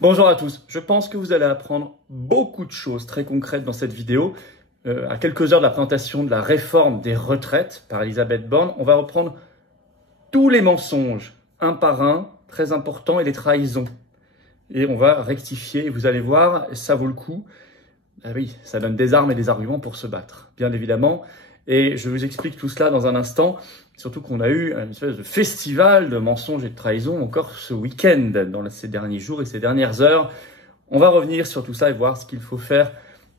Bonjour à tous, je pense que vous allez apprendre beaucoup de choses très concrètes dans cette vidéo. À quelques heures de la présentation de la réforme des retraites par Elisabeth Borne, on va reprendre tous les mensonges, un par un, très importants, et les trahisons. Et on va rectifier, et vous allez voir, ça vaut le coup. Ah oui, ça donne des armes et des arguments pour se battre, bien évidemment. Et je vous explique tout cela dans un instant, surtout qu'on a eu une espèce de festival de mensonges et de trahisons encore ce week-end, dans ces derniers jours et ces dernières heures. On va revenir sur tout ça et voir ce qu'il faut faire,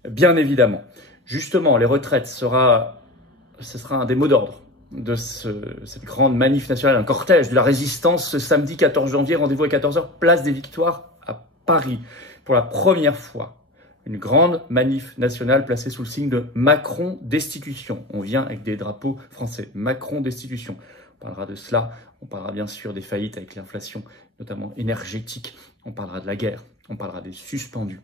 bien évidemment. Justement, les retraites, ce sera un des mots d'ordre de cette grande manif nationale, un cortège de la résistance ce samedi 14 janvier, rendez-vous à 14h, place des Victoires à Paris. Pour la première fois, une grande manif nationale placée sous le signe de Macron destitution. On vient avec des drapeaux français. Macron destitution. On parlera de cela. On parlera bien sûr des faillites avec l'inflation, notamment énergétique. On parlera de la guerre. On parlera des suspendus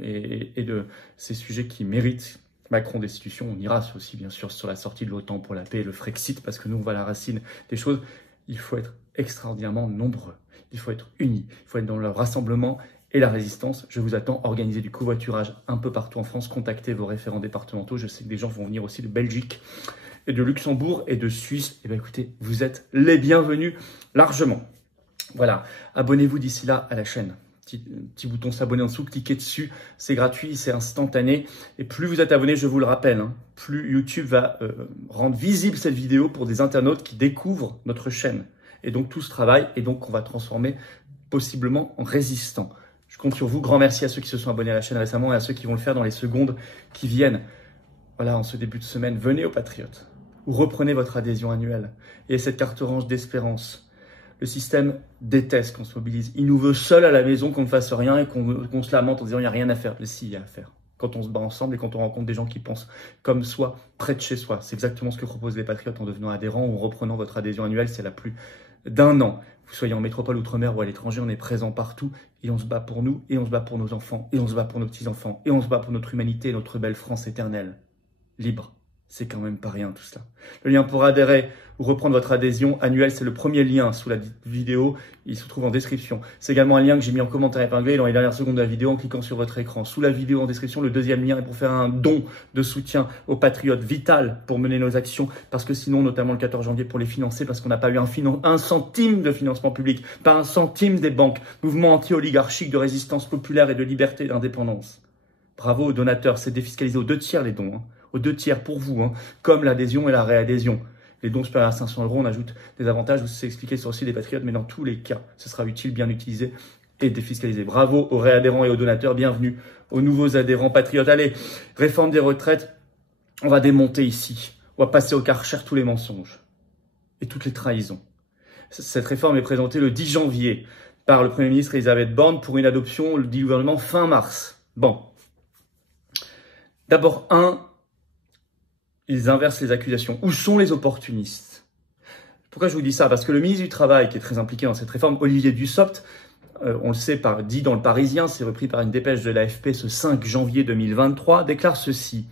et de ces sujets qui méritent Macron destitution. On ira aussi bien sûr sur la sortie de l'OTAN pour la paix et le Frexit, parce que nous on va à la racine des choses. Il faut être extraordinairement nombreux. Il faut être unis. Il faut être dans le rassemblement et la résistance. Je vous attends, organiser du covoiturage un peu partout en France, contactez vos référents départementaux. Je sais que des gens vont venir aussi de Belgique et de Luxembourg et de Suisse. Eh bien écoutez, vous êtes les bienvenus largement. Voilà, abonnez-vous d'ici là à la chaîne. Petit bouton s'abonner en dessous, cliquez dessus, c'est gratuit, c'est instantané. Et plus vous êtes abonné, je vous le rappelle, plus YouTube va rendre visible cette vidéo pour des internautes qui découvrent notre chaîne. Et donc tout ce travail, et donc on va transformer possiblement en résistant. Je compte sur vous. Grand merci à ceux qui se sont abonnés à la chaîne récemment et à ceux qui vont le faire dans les secondes qui viennent. Voilà, en ce début de semaine, venez aux Patriotes ou reprenez votre adhésion annuelle. Et cette carte orange d'espérance. Le système déteste qu'on se mobilise. Il nous veut seuls à la maison, qu'on ne fasse rien et qu'on se lamente en disant il n'y a rien à faire. Mais si, il y a à faire. Quand on se bat ensemble et quand on rencontre des gens qui pensent comme soi, près de chez soi. C'est exactement ce que proposent les Patriotes en devenant adhérents ou en reprenant votre adhésion annuelle. C'est la plus d'un an. Vous soyez en métropole, outre-mer ou à l'étranger, on est présent partout et on se bat pour nous et on se bat pour nos enfants et on se bat pour nos petits-enfants et on se bat pour notre humanité et notre belle France éternelle. Libre. C'est quand même pas rien tout cela. Le lien pour adhérer ou reprendre votre adhésion annuelle, c'est le premier lien sous la vidéo. Il se trouve en description. C'est également un lien que j'ai mis en commentaire épinglé dans les dernières secondes de la vidéo en cliquant sur votre écran. Sous la vidéo en description, le deuxième lien est pour faire un don de soutien aux patriotes, vital pour mener nos actions. Parce que sinon, notamment le 14 janvier, pour les financer, parce qu'on n'a pas eu un centime de financement public, pas un centime des banques. Mouvement anti-oligarchique de résistance populaire et de liberté et d'indépendance. Bravo aux donateurs, c'est défiscalisé aux 2/3 les dons. Aux 2/3 pour vous, comme l'adhésion et la réadhésion. Les dons supérieurs à 500 €, on ajoute des avantages, c'est expliqué sur le site des Patriotes, mais dans tous les cas, ce sera utile, bien utilisé et défiscalisé. Bravo aux réadhérents et aux donateurs, bienvenue aux nouveaux adhérents Patriotes. Allez, réforme des retraites, on va démonter ici. On va passer au Karcher tous les mensonges et toutes les trahisons. Cette réforme est présentée le 10 janvier par le Premier ministre Elisabeth Borne pour une adoption du gouvernement fin mars. Bon. D'abord, ils inversent les accusations. Où sont les opportunistes? Pourquoi je vous dis ça? Parce que le ministre du Travail, qui est très impliqué dans cette réforme, Olivier Dussopt, on le sait, dit dans le Parisien, c'est repris par une dépêche de l'AFP ce 5 janvier 2023, déclare ceci.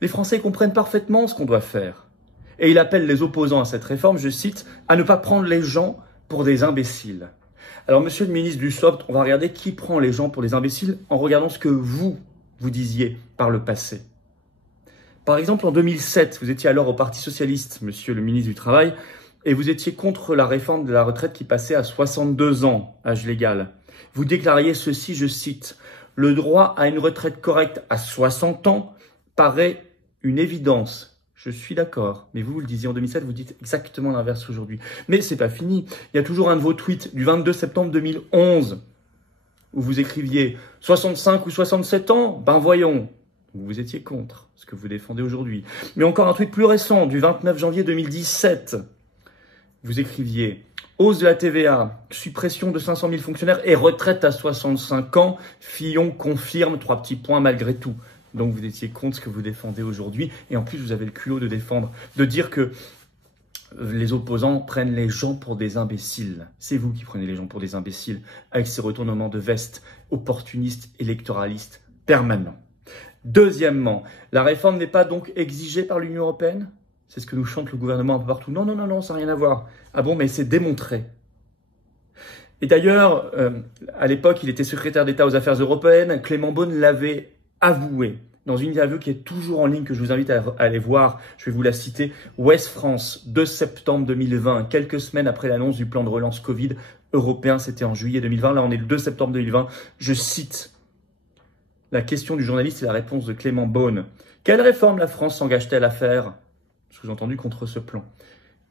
Les Français comprennent parfaitement ce qu'on doit faire. Et il appelle les opposants à cette réforme, je cite, à ne pas prendre les gens pour des imbéciles. Alors, monsieur le ministre Dussopt, on va regarder qui prend les gens pour des imbéciles en regardant ce que vous disiez par le passé. Par exemple, en 2007, vous étiez alors au Parti Socialiste, monsieur le ministre du Travail, et vous étiez contre la réforme de la retraite qui passait à 62 ans, âge légal. Vous déclariez ceci, je cite, « Le droit à une retraite correcte à 60 ans paraît une évidence. » Je suis d'accord, mais vous le disiez en 2007, vous dites exactement l'inverse aujourd'hui. Mais c'est pas fini. Il y a toujours un de vos tweets du 22 septembre 2011 où vous écriviez « 65 ou 67 ans? Ben voyons !» Vous étiez contre ce que vous défendez aujourd'hui. Mais encore un tweet plus récent, du 29 janvier 2017. Vous écriviez « Hausse de la TVA, suppression de 500 000 fonctionnaires et retraite à 65 ans. Fillon confirme 3 petits points malgré tout. » Donc vous étiez contre ce que vous défendez aujourd'hui. Et en plus, vous avez le culot de dire que les opposants prennent les gens pour des imbéciles. C'est vous qui prenez les gens pour des imbéciles avec ces retournements de veste opportunistes, électoralistes, permanents. Deuxièmement, la réforme n'est pas donc exigée par l'Union européenne? C'est ce que nous chante le gouvernement un peu partout. Non, ça n'a rien à voir. Ah bon, mais c'est démontré. Et d'ailleurs, à l'époque, il était secrétaire d'État aux Affaires européennes. Clément Beaune l'avait avoué dans une interview qui est toujours en ligne, que je vous invite à aller voir. Je vais vous la citer. Ouest France, 2 septembre 2020, quelques semaines après l'annonce du plan de relance Covid européen. C'était en juillet 2020. Là, on est le 2 septembre 2020. Je cite la question du journaliste et la réponse de Clément Beaune. Quelle réforme la France s'engage-t-elle à faire, sous-entendu, contre ce plan?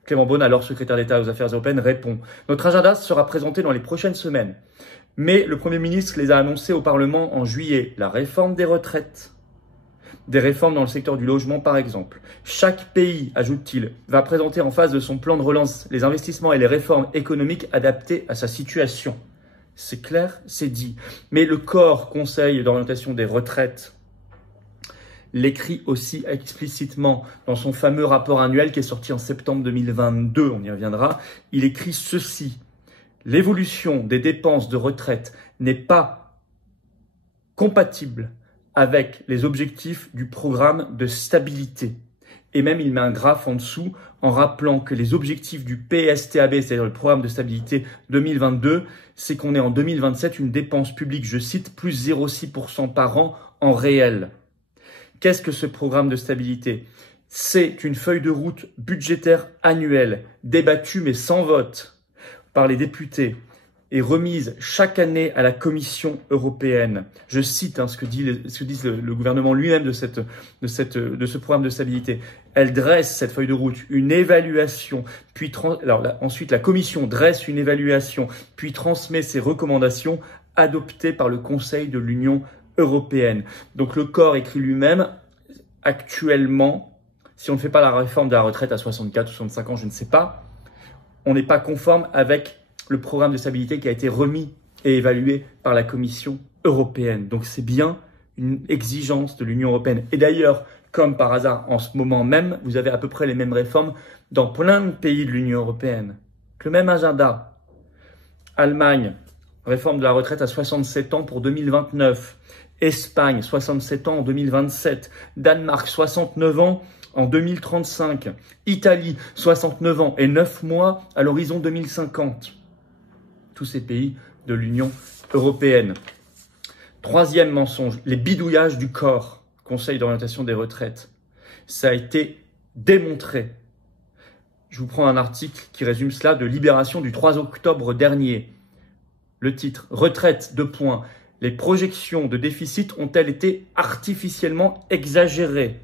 Clément Beaune, alors secrétaire d'État aux Affaires européennes, répond « Notre agenda sera présenté dans les prochaines semaines. Mais le Premier ministre les a annoncés au Parlement en juillet. La réforme des retraites, des réformes dans le secteur du logement par exemple. Chaque pays, ajoute-t-il, va présenter en face de son plan de relance les investissements et les réformes économiques adaptés à sa situation. » C'est clair, c'est dit. Mais le corps Conseil d'orientation des retraites l'écrit aussi explicitement dans son fameux rapport annuel qui est sorti en septembre 2022, on y reviendra. Il écrit ceci: l'évolution des dépenses de retraite n'est pas compatible avec les objectifs du programme de stabilité. Et même il met un graphe en dessous en rappelant que les objectifs du PSTAB, c'est-à-dire le programme de stabilité 2022, c'est qu'on est en 2027 une dépense publique, je cite, plus 0,6% par an en réel. Qu'est-ce que ce programme de stabilité? C'est une feuille de route budgétaire annuelle, débattue mais sans vote par les députés et remise chaque année à la Commission européenne. Je cite ce que dit le gouvernement lui-même de ce programme de stabilité. Elle dresse, cette feuille de route, une évaluation, puis ensuite la Commission dresse une évaluation, puis transmet ses recommandations adoptées par le Conseil de l'Union européenne. Donc le corps écrit lui-même, actuellement, si on ne fait pas la réforme de la retraite à 64 ou 65 ans, je ne sais pas, on n'est pas conforme avec le programme de stabilité qui a été remis et évalué par la Commission européenne. Donc c'est bien une exigence de l'Union européenne. Et d'ailleurs, comme par hasard, en ce moment même, vous avez à peu près les mêmes réformes dans plein de pays de l'Union européenne. Le même agenda. Allemagne, réforme de la retraite à 67 ans pour 2029. Espagne, 67 ans en 2027. Danemark, 69 ans en 2035. Italie, 69 ans et 9 mois à l'horizon 2050. Tous ces pays de l'Union européenne. Troisième mensonge, les bidouillages du corps, Conseil d'orientation des retraites. Ça a été démontré. Je vous prends un article qui résume cela de Libération du 3 octobre dernier. Le titre, retraite, 2 points. Les projections de déficit ont-elles été artificiellement exagérées?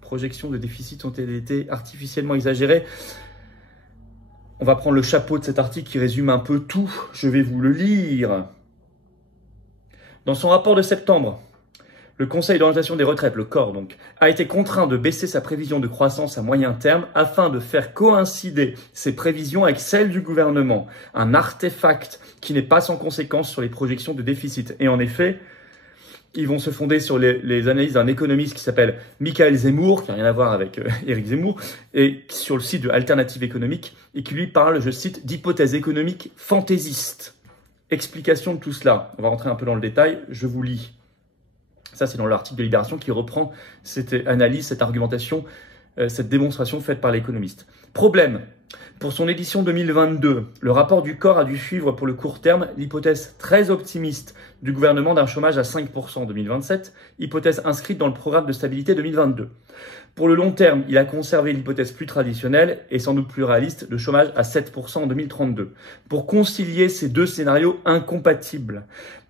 Projections de déficit ont-elles été artificiellement exagérées? On va prendre le chapeau de cet article qui résume un peu tout. Je vais vous le lire. Dans son rapport de septembre, le Conseil d'orientation des retraites, le COR donc, a été contraint de baisser sa prévision de croissance à moyen terme afin de faire coïncider ses prévisions avec celles du gouvernement. Un artefact qui n'est pas sans conséquence sur les projections de déficit. Et en effet, ils vont se fonder sur les analyses d'un économiste qui s'appelle Michael Zemmour, qui n'a rien à voir avec Éric Zemmour, et sur le site de Alternative économique, et qui lui parle, je cite, d'hypothèses économiques fantaisistes. Explication de tout cela. On va rentrer un peu dans le détail, je vous lis. Ça, c'est dans l'article de Libération qui reprend cette analyse, cette argumentation, cette démonstration faite par l'économiste. Problème. Pour son édition 2022, le rapport du COR a dû suivre pour le court terme l'hypothèse très optimiste du gouvernement d'un chômage à 5% en 2027, hypothèse inscrite dans le programme de stabilité 2022. Pour le long terme, il a conservé l'hypothèse plus traditionnelle et sans doute plus réaliste de chômage à 7% en 2032. Pour concilier ces deux scénarios incompatibles,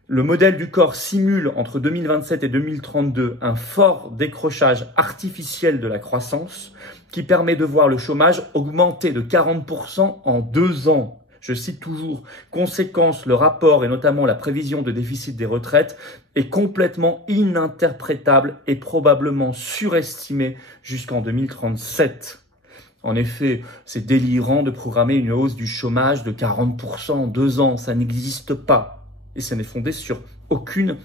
le modèle du COR simule entre 2027 et 2032 un fort décrochage artificiel de la croissance qui permet de voir le chômage augmenter de 40% en 2 ans. Je cite toujours, conséquence, le rapport et notamment la prévision de déficit des retraites est complètement ininterprétable et probablement surestimé jusqu'en 2037. En effet, c'est délirant de programmer une hausse du chômage de 40% en 2 ans, ça n'existe pas. Et ça n'est fondé sur aucune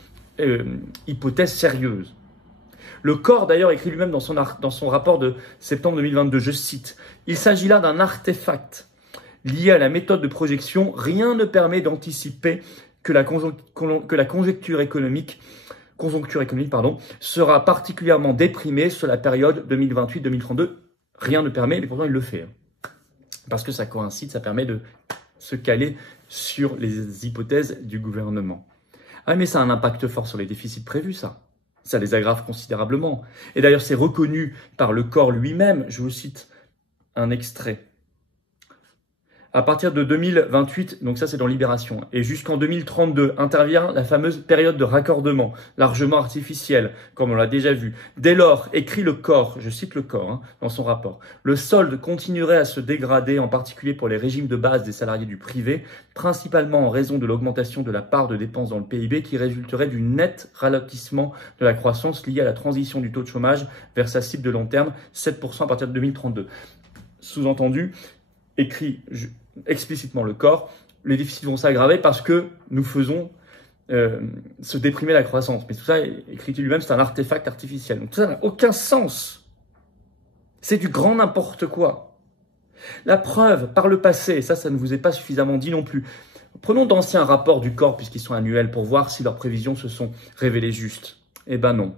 hypothèse sérieuse. Le COR, d'ailleurs, écrit lui-même dans son rapport de septembre 2022, je cite, « Il s'agit là d'un artefact lié à la méthode de projection. Rien ne permet d'anticiper que la conjoncture économique sera particulièrement déprimée sur la période 2028-2032. Rien ne permet, mais pourtant il le fait. Parce que ça coïncide, ça permet de se caler sur les hypothèses du gouvernement. Ah mais ça a un impact fort sur les déficits prévus, ça. Ça les aggrave considérablement. Et d'ailleurs, c'est reconnu par le corps lui-même. Je vous cite un extrait. À partir de 2028, donc ça c'est dans Libération, et jusqu'en 2032, intervient la fameuse période de raccordement, largement artificielle, comme on l'a déjà vu. Dès lors, écrit le corps, je cite le corps dans son rapport, le solde continuerait à se dégrader, en particulier pour les régimes de base des salariés du privé, principalement en raison de l'augmentation de la part de dépenses dans le PIB qui résulterait du net ralentissement de la croissance liée à la transition du taux de chômage vers sa cible de long terme, 7% à partir de 2032. Sous-entendu, écrit explicitement le corps, les déficits vont s'aggraver parce que nous faisons se déprimer la croissance. Mais tout ça, écrit lui-même, c'est un artefact artificiel. Donc tout ça n'a aucun sens. C'est du grand n'importe quoi. La preuve, par le passé, ça ne vous est pas suffisamment dit non plus. Prenons d'anciens rapports du corps, puisqu'ils sont annuels, pour voir si leurs prévisions se sont révélées justes. Eh ben non.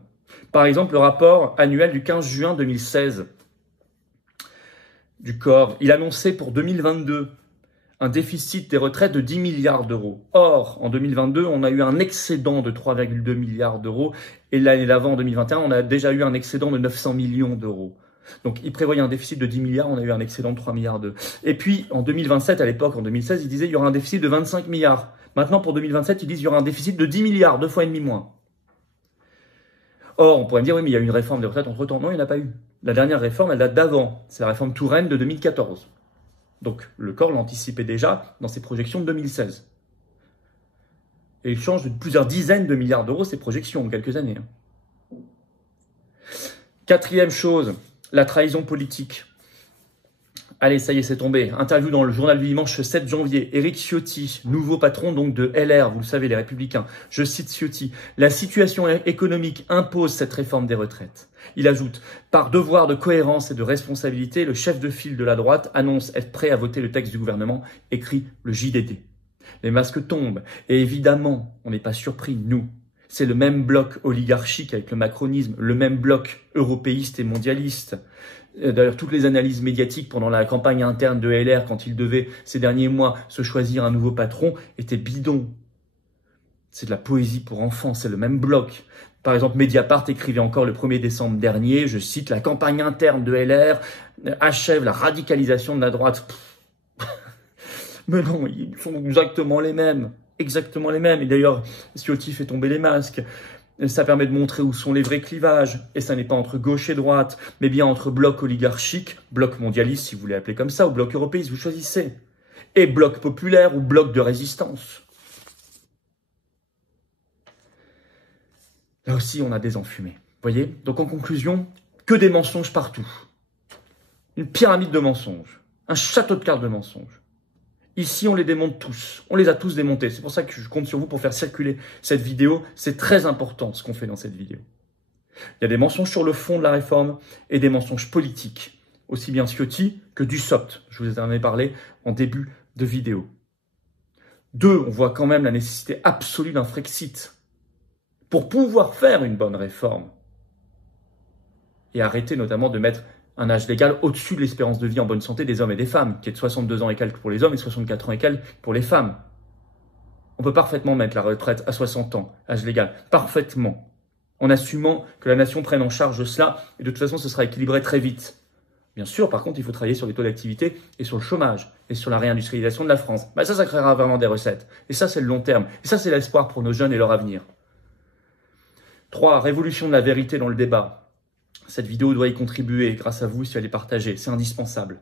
Par exemple, le rapport annuel du 15 juin 2016 du corps, il annonçait pour 2022 un déficit des retraites de 10 milliards d'euros. Or, en 2022, on a eu un excédent de 3,2 milliards d'euros et l'année d'avant, en 2021, on a déjà eu un excédent de 900 millions d'euros. Donc, il prévoyait un déficit de 10 milliards, on a eu un excédent de 3 milliards d'euros. Et puis, en 2027, à l'époque, en 2016, ils disaient qu'il y aura un déficit de 25 milliards. Maintenant, pour 2027, ils disent qu'il y aura un déficit de 10 milliards, 2 fois et demi moins. Or, on pourrait me dire, oui, mais il y a eu une réforme des retraites entre-temps. Non, il n'y en a pas eu. La dernière réforme, elle date d'avant. C'est la réforme Touraine de 2014. Donc, le corps l'anticipait déjà dans ses projections de 2016. Et il change de plusieurs dizaines de milliards d'euros ses projections en quelques années. Quatrième chose, la trahison politique. Allez, ça y est, c'est tombé. Interview dans le journal du dimanche 7 janvier. Éric Ciotti, nouveau patron donc de LR, vous le savez, les Républicains. Je cite Ciotti. La situation économique impose cette réforme des retraites. Il ajoute, par devoir de cohérence et de responsabilité, le chef de file de la droite annonce être prêt à voter le texte du gouvernement, écrit le JDD. Les masques tombent. Et évidemment, on n'est pas surpris, nous. C'est le même bloc oligarchique avec le macronisme, le même bloc européiste et mondialiste. D'ailleurs, toutes les analyses médiatiques pendant la campagne interne de LR, quand il devait, ces derniers mois, se choisir un nouveau patron, étaient bidons. C'est de la poésie pour enfants, c'est le même bloc. Par exemple, Mediapart écrivait encore le 1er décembre dernier, je cite, « La campagne interne de LR achève la radicalisation de la droite. » Mais non, ils sont exactement les mêmes. Exactement les mêmes. Et d'ailleurs, Ciotti fait tomber les masques. Ça permet de montrer où sont les vrais clivages. Et ça n'est pas entre gauche et droite, mais bien entre bloc oligarchique, bloc mondialiste, si vous voulez appeler comme ça, ou bloc européiste, vous choisissez. Et bloc populaire ou bloc de résistance. Là aussi, on a des enfumés. Vous voyez? Donc en conclusion, que des mensonges partout. Une pyramide de mensonges. Un château de cartes de mensonges. Ici, on les démonte tous. On les a tous démontés. C'est pour ça que je compte sur vous pour faire circuler cette vidéo. C'est très important ce qu'on fait dans cette vidéo. Il y a des mensonges sur le fond de la réforme et des mensonges politiques. Aussi bien Ciotti que Dussopt. Je vous en ai parlé en début de vidéo. 2, on voit quand même la nécessité absolue d'un Frexit pour pouvoir faire une bonne réforme. Et arrêter notamment de mettre un âge légal au-dessus de l'espérance de vie en bonne santé des hommes et des femmes, qui est de 62 ans et quelques pour les hommes et 64 ans et quelques pour les femmes. On peut parfaitement mettre la retraite à 60 ans, âge légal, parfaitement, en assumant que la nation prenne en charge cela, et de toute façon, ce sera équilibré très vite. Bien sûr, par contre, il faut travailler sur les taux d'activité et sur le chômage, et sur la réindustrialisation de la France. Ben ça créera vraiment des recettes. Et ça, c'est le long terme. Et ça, c'est l'espoir pour nos jeunes et leur avenir. 3, révolution de la vérité dans le débat. Cette vidéo doit y contribuer grâce à vous si elle est partagée. C'est indispensable.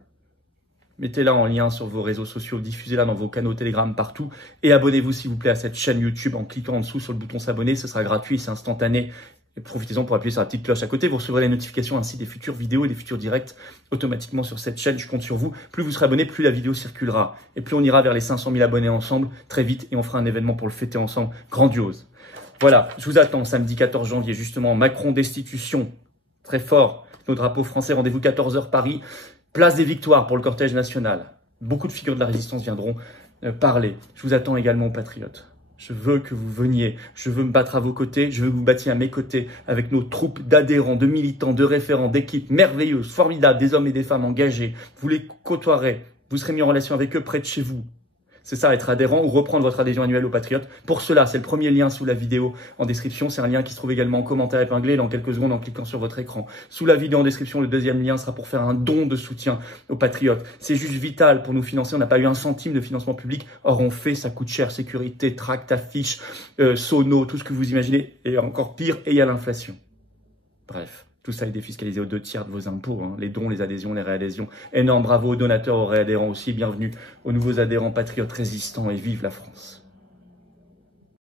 Mettez-la en lien sur vos réseaux sociaux, diffusez-la dans vos canaux Telegram partout et abonnez-vous s'il vous plaît à cette chaîne YouTube en cliquant en dessous sur le bouton s'abonner. Ce sera gratuit, c'est instantané. Et profitez-en pour appuyer sur la petite cloche à côté. Vous recevrez les notifications ainsi des futures vidéos et des futurs directs automatiquement sur cette chaîne. Je compte sur vous. Plus vous serez abonné, plus la vidéo circulera. Et plus on ira vers les 500 000 abonnés ensemble très vite et on fera un événement pour le fêter ensemble grandiose. Voilà, je vous attends samedi 14 janvier justement. Macron destitution. Très fort, nos drapeaux français, rendez-vous 14h Paris, place des Victoires pour le cortège national. Beaucoup de figures de la résistance viendront parler. Je vous attends également aux patriotes. Je veux que vous veniez, je veux me battre à vos côtés, je veux que vous battiez à mes côtés avec nos troupes d'adhérents, de militants, de référents, d'équipes merveilleuses, formidables, des hommes et des femmes engagés. Vous les côtoierez, vous serez mis en relation avec eux près de chez vous. C'est ça, être adhérent ou reprendre votre adhésion annuelle aux Patriotes. Pour cela, c'est le premier lien sous la vidéo en description. C'est un lien qui se trouve également en commentaire épinglé dans quelques secondes en cliquant sur votre écran. Sous la vidéo en description, le deuxième lien sera pour faire un don de soutien aux Patriotes. C'est juste vital pour nous financer. On n'a pas eu un centime de financement public. Or, on fait, ça coûte cher. Sécurité, tracts, affiches, sonos, tout ce que vous imaginez. Et encore pire, et il y a l'inflation. Bref. Tout ça est défiscalisé aux 2/3 de vos impôts, hein. Les dons, les adhésions, les réadhésions. Énorme bravo aux donateurs, aux réadhérents aussi. Bienvenue aux nouveaux adhérents patriotes résistants et vive la France.